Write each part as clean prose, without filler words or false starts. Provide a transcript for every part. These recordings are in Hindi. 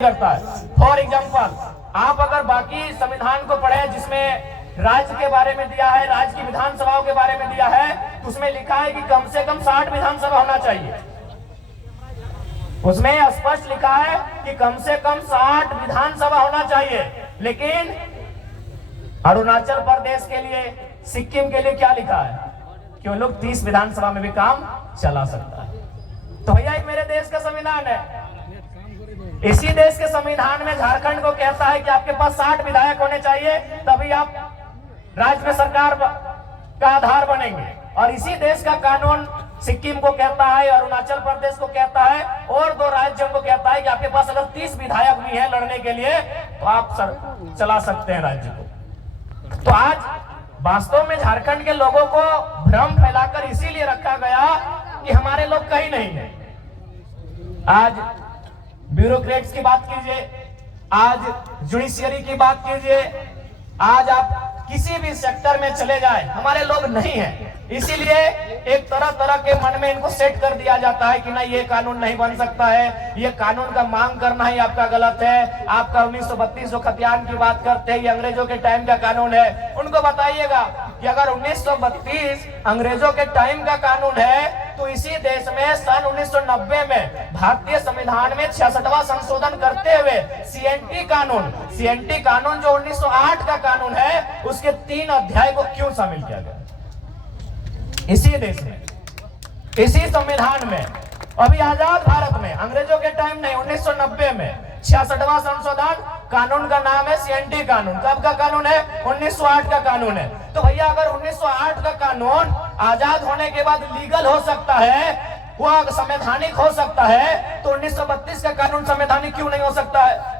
करता है। फॉर एग्जाम्पल, आप अगर बाकी संविधान को पढ़े जिसमें राज्य के बारे में दिया है, राज्य की विधानसभाओं के बारे में दिया है, तो उसमें लिखा है कि कम से कम 60 विधानसभा होना चाहिए। उसमें स्पष्ट लिखा है कि कम से कम 60 विधानसभा होना चाहिए। लेकिन अरुणाचल प्रदेश के लिए, सिक्किम के लिए क्या लिखा है कि वो लोग 30 विधानसभा में भी काम चला सकता है। तो भैया, एक मेरे देश का संविधान है। इसी देश के संविधान में झारखंड को कहता है कि आपके पास 60 विधायक होने चाहिए, तभी आप राज्य में सरकार का आधार बनेंगे। और इसी देश का कानून सिक्किम को कहता है, अरुणाचल प्रदेश को कहता है, और 2 राज्यों को कहता है कि आपके पास अगर 30 विधायक भी हैं लड़ने के लिए, तो आप चला सकते हैं राज्य को। तो आज वास्तव में झारखंड के लोगों को भ्रम फैलाकर इसीलिए रखा गया कि हमारे लोग कहीं नहीं है। आज ब्यूरोक्रेट्स की बात कीजिए, आज जुडिशियरी की बात कीजिए, आज आप किसी भी सेक्टर में चले जाए, हमारे लोग नहीं हैं। इसीलिए एक तरह तरह के मन में इनको सेट कर दिया जाता है कि नहीं, ये कानून नहीं बन सकता है, ये कानून का मांग करना ही आपका गलत है। आपका 1932 जो खतियान की बात करते हैं, ये अंग्रेजों के टाइम का कानून है। उनको बताइएगा कि अगर 1932 अंग्रेजों के टाइम का कानून है, तो इसी देश में सन 1990 में भारतीय संविधान में 66वां संशोधन करते हुए सीएनटी कानून जो 1908 का कानून है, उसके 3 अध्याय को क्यों शामिल किया गया? इसी देश में, इसी संविधान में, अभी आजाद भारत में, अंग्रेजों के टाइम नहीं, 1990 में 66वां संशोधन, कानून का नाम है सीएनटी कानून। कब का कानून है? 1908 का कानून है। तो भैया, अगर 1908 का कानून आजाद होने के बाद लीगल हो सकता है, वो संवैधानिक हो सकता है, तो 1932 का कानून संवैधानिक क्यों नहीं हो सकता है?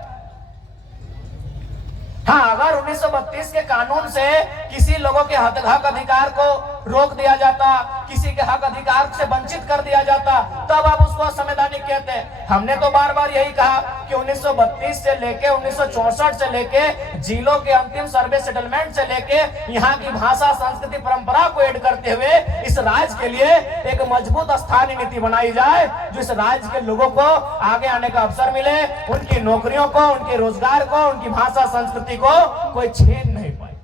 हाँ, अगर 1932 के कानून से किसी लोगों के हक अधिकार को रोक दिया जाता, किसी के हक अधिकार से वंचित कर दिया जाता, तब आप उसको असंवैधानिक कहते हैं। हमने तो बार बार यही कहा कि 1932 से लेके 1964 से लेके जिलों के अंतिम सर्वे सेटलमेंट से लेके यहाँ की भाषा, संस्कृति, परंपरा को ऐड करते हुए इस राज्य के लिए एक मजबूत स्थानीय नीति बनाई जाए, जो इस राज्य के लोगों को आगे आने का अवसर मिले, उनकी नौकरियों को, उनके रोजगार को, उनकी भाषा, संस्कृति को कोई छीन नहीं पाए।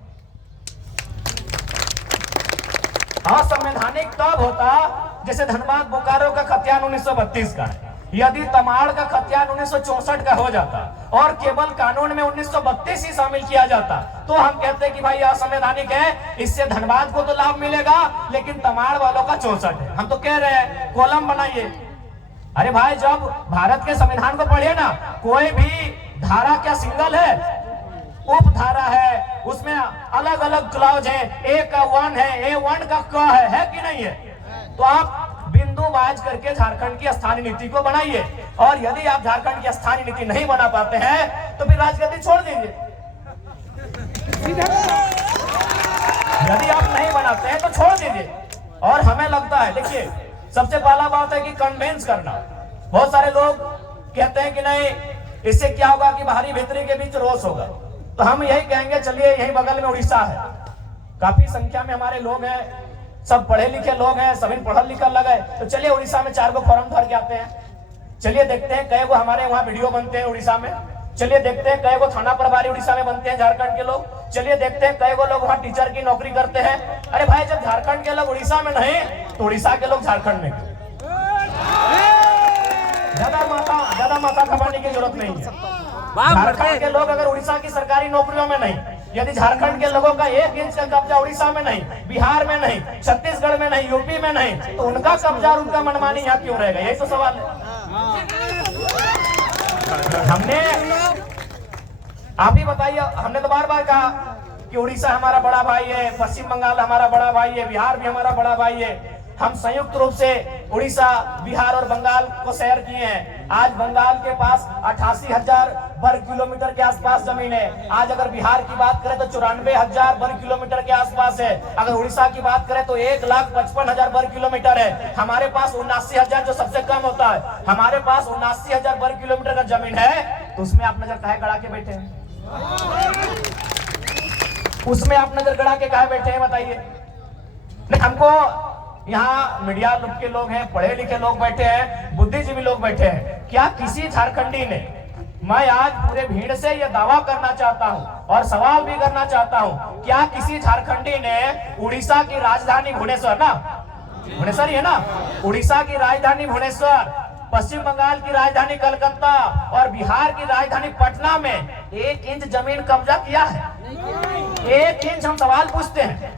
असंवैधानिक तब होता जैसे धनबाद बोकारो का खतियान 1932 का है, यदि तमाड़ का खतियान 1964 का हो जाता और केवल कानून में 1932 ही शामिल किया जाता, तो हम कहते कि भाई असंवैधानिक है, इससे धनबाद को तो लाभ मिलेगा, लेकिन तमाड़ वालों का 64 है। हम तो कह रहे हैं कॉलम बनाइए। अरे भाई, जब भारत के संविधान को पढ़िए ना, कोई भी धारा क्या सिंगल है? उप धारा है, उसमें अलग अलग क्लॉज है। ए का 1 है, A1 का क है कि नहीं है? तो आप बिंदुवाज करके झारखंड की स्थानीय नीति को बनाइए, और यदि आप झारखंड की स्थानीय नीति नहीं बना पाते हैं तो फिर राजगद्दी छोड़ दीजिए। यदि आप नहीं बनाते हैं तो छोड़ दीजिए। और हमें लगता है, देखिए, सबसे पहला बात है कि कन्वेंस करना। बहुत सारे लोग कहते हैं कि नहीं, इससे क्या होगा कि बाहरी भीतरी के बीच रोष होगा। तो हम यही कहेंगे, चलिए, यही बगल में उड़ीसा है, काफी संख्या में हमारे लोग हैं, सब पढ़े लिखे लोग हैं, सभी पढ़ल लिखल लगे, तो चलिए उड़ीसा में 4 फॉर्म भर के आते हैं। चलिए देखते हैं कई गो हमारे वहाँ वीडियो बनते हैं उड़ीसा में। चलिए देखते हैं कई गो थाना प्रभारी उड़ीसा में बनते हैं झारखंड के लोग। चलिए देखते हैं कई गो लोग वहाँ टीचर की नौकरी करते हैं। अरे भाई, जब झारखंड के लोग उड़ीसा में नहीं, तो उड़ीसा के लोग झारखंड में। ज्यादा माथा खपाने की जरूरत नहीं है। झारखंड के लोग अगर उड़ीसा की सरकारी नौकरियों में नहीं, यदि झारखंड के लोगों का 1 इंच का कब्जा उड़ीसा में नहीं, बिहार में नहीं, छत्तीसगढ़ में नहीं, यूपी में नहीं, तो उनका कब्जा और उनका मनमानी यहाँ क्यों रहेगा? यही तो सवाल है। हमने, आप ही बताइए, हमने तो बार बार कहा कि उड़ीसा हमारा बड़ा भाई है, पश्चिम बंगाल हमारा बड़ा भाई है, बिहार भी हमारा बड़ा भाई है। हम संयुक्त रूप से उड़ीसा, बिहार और बंगाल को शेयर किए हैं। आज बंगाल के पास 88,000 वर्ग किलोमीटर के आसपास जमीन है। आज अगर बिहार की बात करें तो 94,000 वर्ग किलोमीटर के आसपास है। अगर उड़ीसा की बात करें तो 1,55,000 वर्ग किलोमीटर है। हमारे पास 79,000 जो सबसे कम होता है, हमारे पास 79,000 वर्ग किलोमीटर का जमीन है। तो उसमें आप नजर काहे गड़ा के बैठे हैं? उसमें आप नजर गड़ा के काहे बैठे हैं, बताइए? नहीं, हमको यहाँ मीडिया के लोग हैं, पढ़े लिखे लोग बैठे हैं, बुद्धिजीवी लोग बैठे हैं, क्या किसी झारखंडी ने मैं आज पूरे भीड़ से यह दावा करना चाहता हूं और सवाल भी करना चाहता हूं, क्या किसी झारखंडी ने उड़ीसा की राजधानी भुवनेश्वर ना, भुवनेश्वर ही है ना, उड़ीसा की राजधानी भुवनेश्वर, पश्चिम बंगाल की राजधानी कलकत्ता और बिहार की राजधानी पटना में 1 इंच जमीन कब्जा किया है? 1 इंच। हम सवाल पूछते हैं,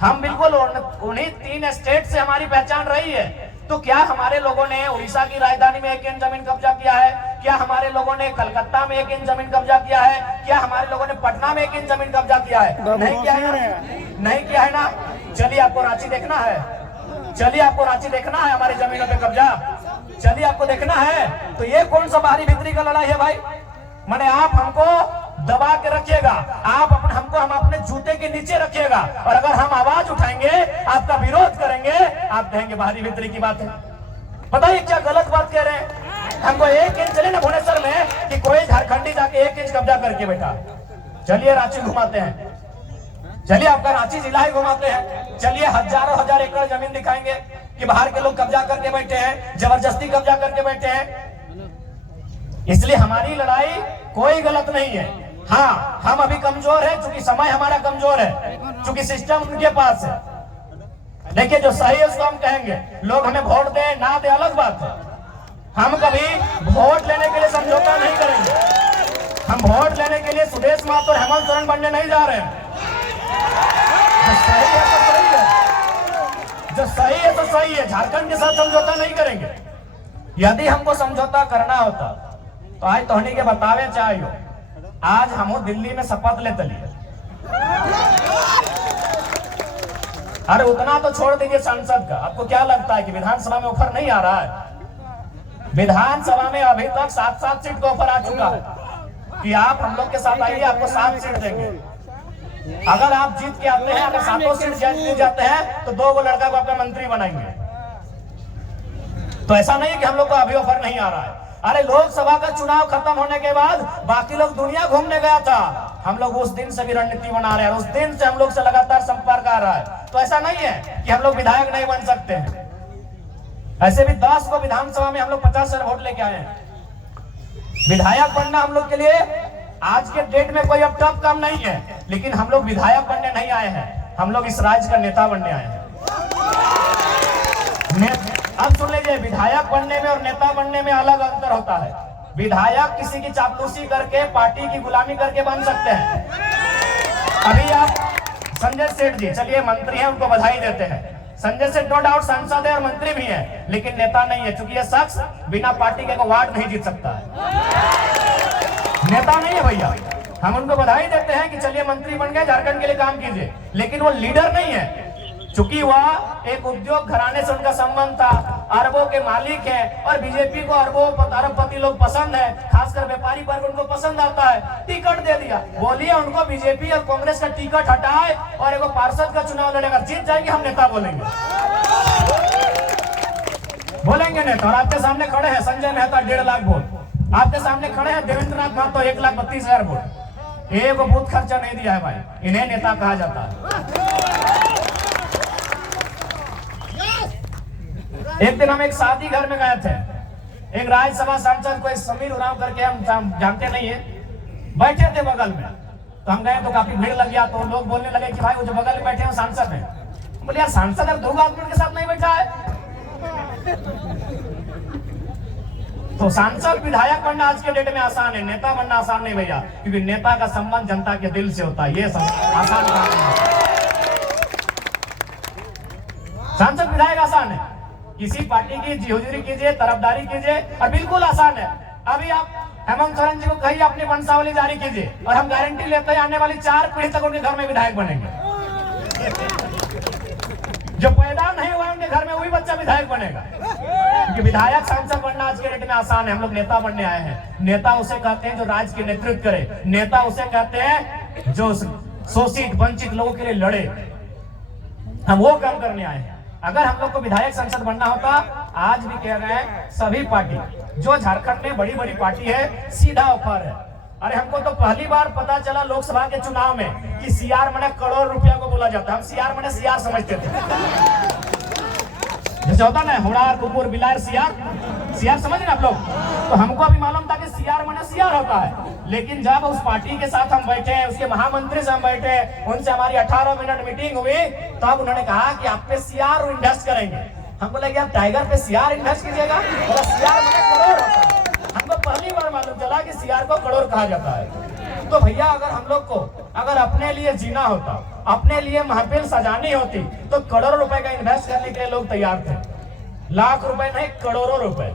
हम बिल्कुल उन्हीं 3 स्टेट से हमारी पहचान रही है, तो क्या हमारे लोगों ने उड़ीसा की राजधानी में 1 इंच जमीन कब्जा किया है? क्या हमारे लोगों ने कलकत्ता में 1 इंच जमीन कब्जा किया है? क्या हमारे लोगों ने पटना में 1 इंच जमीन कब्जा किया है? नहीं किया है ना, नहीं किया है ना। चलिए आपको रांची देखना है, चलिए आपको रांची देखना है हमारी जमीनों पे कब्जा, चलिए आपको देखना है। तो ये कौन सा बाहरी भीतरी का लड़ाई है भाई? माने आप हमको दबा के रखिएगा, आप हमको हम अपने जूते के नीचे रखिएगा, और अगर हम आवाज उठाएंगे, आपका विरोध करेंगे, आप कहेंगे बाहरी भीतरी की बात है। बताइए क्या गलत बात कह रहे हैं? हमको 1 इंच चले ना भुवनेश्वर में कि कोई झारखंडी जाके 1 इंच कब्जा करके बैठा। चलिए रांची घुमाते हैं, चलिए आपका रांची जिला ही घुमाते हैं, चलिए हजारों हजार एकड़ जमीन दिखाएंगे कि बाहर के लोग कब्जा करके बैठे हैं, जबरदस्ती कब्जा करके बैठे हैं। इसलिए हमारी लड़ाई कोई गलत नहीं है। हाँ, हम अभी कमजोर है, चूंकि समय हमारा कमजोर है, चूंकि सिस्टम उनके पास है। देखिए जो सही है उसको हम कहेंगे, लोग हमें वोट दे ना दे अलग बात है, हम कभी वोट लेने के लिए समझौता नहीं करेंगे। हम वोट लेने के लिए सुदेश महतो और हेमंत सोरेन बनने नहीं जा रहे हैं। जो सही है तो सही है, जो सही है तो सही है, झारखंड के साथ समझौता नहीं करेंगे। यदि हमको समझौता करना होता तो आज तोहनी के बतावे चाहिए, आज हम दिल्ली में शपथ ले तलिए। अरे उतना तो छोड़ दीजिए सांसद का, आपको क्या लगता है कि विधानसभा में ऑफर नहीं आ रहा है? विधानसभा में अभी तक 7-7 सीट का ऑफर आ चुका है कि आप हम लोग के साथ आइए, आपको 7 सीट देंगे। अगर आप जीत के आते हैं, अगर 7 सीट जीत जाते हैं तो 2 लड़का को अपना मंत्री बनाएंगे। तो ऐसा नहीं कि हम लोग को अभी ऑफर नहीं आ रहा है। अरे लोकसभा का चुनाव खत्म होने के बाद बाकी लोग दुनिया घूमने गया था, हम लोग उस दिन से भी रणनीति बना रहे हैं, उस दिन से हम लोग से लगातार संपर्क आ रहा है। तो ऐसा नहीं है कि हम लोग विधायक नहीं बन सकते हैं। ऐसे भी 10 को विधानसभा में हम लोग 50 वोट लेके आए हैं। विधायक बनना हम लोग के लिए आज के डेट में कोई अब टफ काम नहीं है, लेकिन हम लोग विधायक बनने नहीं आए हैं, हम लोग इस राज्य का नेता बनने आए हैं। अब सुन लीजिए, विधायक बनने में और नेता बनने में अलग अंतर होता है। विधायक किसी की चापलूसी करके, पार्टी की गुलामी करके बन सकते हैं। अभी आप संजय सेठ जी, चलिए मंत्री हैं, उनको बधाई देते हैं। संजय सेठ नो डाउट सांसद है और मंत्री भी है, लेकिन नेता नहीं है, क्योंकि यह शख्स बिना पार्टी के वार्ड नहीं जीत सकता है। नेता नहीं है भैया। हम उनको बधाई देते हैं कि चलिए मंत्री बन गए, झारखंड के लिए काम कीजिए, लेकिन वो लीडर नहीं है। चूंकि वह एक उद्योग घराने से उनका संबंध था, अरबों के मालिक हैं, और बीजेपी को अरबपति लोग पसंद है, खासकर व्यापारी वर्ग उनको पसंद आता है, टिकट दे दिया। बोलिए उनको बीजेपी और कांग्रेस का टिकट हटाए और एक पार्षद का चुनाव लड़ेगा, जीत जाएंगे, हम नेता बोलेंगे, बोलेंगे नेता। और आपके सामने खड़े हैं संजय मेहता 1.5 लाख वोट, आपके सामने खड़े हैं देवेंद्रनाथ महतो 1,32,000 वोट। एक बूथ खर्चा नहीं दिया है भाई, इन्हें नेता कहा जाता है। एक दिन हम एक शादी घर में गए थे, एक राज्यसभा सांसद कोई समीर उरांव करके, हम जानते नहीं है, बैठे थे बगल में। तो हम गए तो काफी भीड़ लग गया, तो लोग बोलने लगे कि भाई वो जो बगल में बैठे हैं सांसद हैं। बोले यार सांसद अगर 2 आदमी के साथ नहीं बैठा है तो सांसद विधायक बनना आज के डेट में आसान है, नेता बनना आसान नहीं भैया, क्योंकि नेता का संबंध जनता के दिल से होता है, ये आसान काम नहीं। सांसद विधायक आसान है, किसी पार्टी की जिहोजरी कीजिए, तरफदारी कीजिए, और बिल्कुल आसान है। अभी आप हेमंत सोरेन जी को कहिए अपनी वंशावली जारी कीजिए, और हम गारंटी लेते हैं आने वाली 4 पीढ़ी तक उनके घर में विधायक बनेंगे। जो पैदा नहीं हुआ उनके घर में वही बच्चा विधायक बनेगा, क्योंकि विधायक सांसद बनना आज के डेट में आसान है। हम लोग नेता बनने आए हैं। नेता उसे कहते हैं जो राज्य के नेतृत्व करे, नेता उसे कहते हैं जो शोषित वंचित लोगों के लिए लड़े। हम वो काम करने आए हैं। अगर हम लोग को विधायक सांसद बनना होता, आज भी कह रहे हैं सभी पार्टी जो झारखंड में बड़ी बड़ी पार्टी है, सीधा ऑफर है। अरे हमको तो पहली बार पता चला लोकसभा के चुनाव में कि सीआर मने करोड़ रुपया को बोला जाता है। हम सीआर मने सीआर समझते थे, जैसे होता ना हुड़ार कुकुर बिलार सीआर, सीआर समझ रहे आप लोग? तो हमको अभी मालूम था कि सीआर माने सीआर होता है, लेकिन जब उस पार्टी के साथ हम बैठे, उसके महामंत्री से हम बैठे, उनसे हमारी 18 मिनट मीटिंग हुई, तब उन्होंने कहा कि आप पे सीआर इन्वेस्ट करेंगे। हमको लगे यार टाइगर पे सीआर इन्वेस्ट कीजिएगा, सीआर माने करोड़ होता है। हमको पहली बार मालूम चला कि सीआर को करोड़ कहा जाता है। तो भैया अगर हम लोग को अगर अपने लिए जीना होता, अपने लिए महफिल सजानी होती, तो करोड़ों रुपए का इन्वेस्ट करने के लिए लोग तैयार थे, लाख रुपए नहीं करोड़ों रुपए।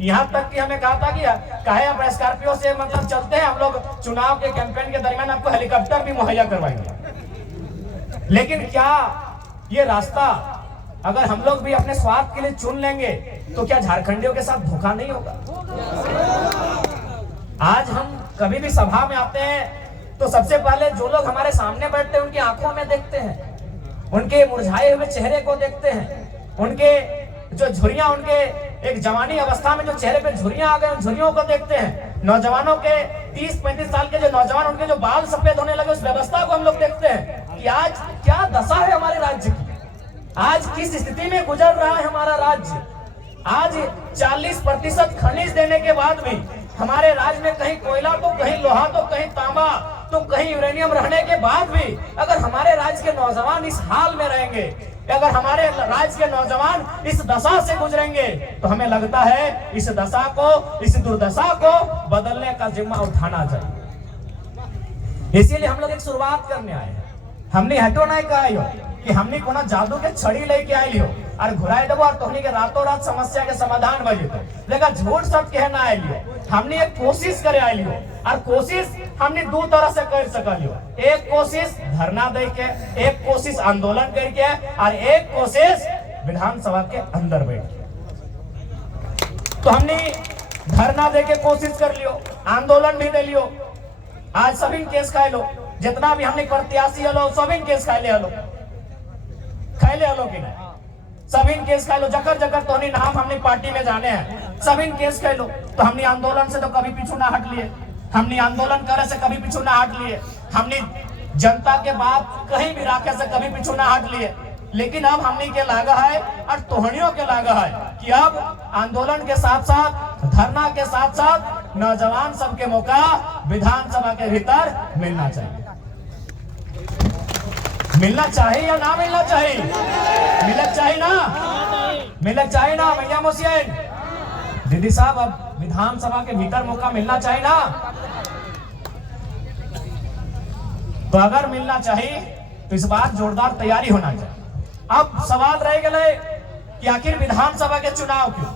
यहाँ तक कि हमें कहा था कि काहे आप स्कॉर्पियो से मतलब चलते हैं, हम लोग चुनाव के कैंपेन के दरमियान आपको हेलीकॉप्टर भी मुहैया करवाएंगे। लेकिन क्या ये रास्ता अगर हम लोग भी अपने स्वार्थ के लिए चुन लेंगे तो क्या झारखंडियों के साथ धोखा नहीं होगा? आज हम कभी भी सभा में आते हैं तो सबसे पहले जो लोग हमारे सामने बैठते हैं उनकी आंखों में देखते हैं, उनके मुरझाए हुए चेहरे को देखते हैं, उनके जो झुर्रियां, उनके एक जवानी अवस्था में जो चेहरे पे झुर्रियां आ गए, झुर्रियों को देखते हैं। नौजवानों के 30-35 साल के जो नौजवान, उनके जो बाल सफेद होने लगे, उस व्यवस्था को हम लोग देखते हैं कि आज क्या दशा है हमारे राज्य की, आज किस स्थिति में गुजर रहा है हमारा राज्य। आज 40% खनिज देने के बाद भी हमारे राज्य में कहीं कोयला तो कहीं लोहा तो कहीं तांबा तो कहीं यूरेनियम रहने के बाद भी अगर हमारे राज्य के नौजवान इस हाल में रहेंगे, अगर हमारे राज्य के नौजवान इस दशा से गुजरेंगे, तो हमें लगता है इस दशा को, इस दुर्दशा को बदलने का जिम्मा उठाना चाहिए। इसीलिए हम लोग एक शुरुआत करने आए हैं। हमने हटो नहीं कहा कि हमने कोनो जादू के छड़ी लेके आई हो और घुराए देबो और तोहनी के रातों रात समस्या के समाधान बजे तो लेकिन झूठ सब कहना आई लियो। हमने एक कोशिश करे आई लियो और कोशिश हमने दो तरह से कर सकलियो। एक कोशिश धरना दे के, एक कोशिश आंदोलन करके और एक कोशिश विधानसभा के अंदर बैठ के। तो हमने धरना दे के कोशिश कर लियो, आंदोलन भी दे लियो। आज सभी केस खाए लो, जितना भी हमने प्रत्याशी हलो सभी केस खाए ले हलो, खाए हलो कि नहीं, सभी केस खाए लो। जकर जकर तो नाम हमने पार्टी में जाने हैं, सभी केस खाए लो। तो हमने आंदोलन से तो कभी पीछू ना हट लिए, हमने आंदोलन करे से कभी पीछू ना हट लिए, हमने जनता के बात कहीं भी राखे से कभी पीछू ना हट लिए। लेकिन अब हमने के लागा है और तोहनियों के लागा है कि अब आंदोलन के साथ साथ, धरना के साथ साथ नौजवान सबके मौका विधानसभा के भीतर मिलना चाहिए। मिलना चाहिए या ना मिलना चाहिए? मिलना चाहिए ना, मिलना चाहिए ना भैया मोसियन दीदी साहब, अब विधानसभा के भीतर मौका मिलना चाहिए ना। तो अगर मिलना चाहिए तो इस बार जोरदार तैयारी होना चाहिए। अब सवाल रह गए कि आखिर विधानसभा के चुनाव क्यों,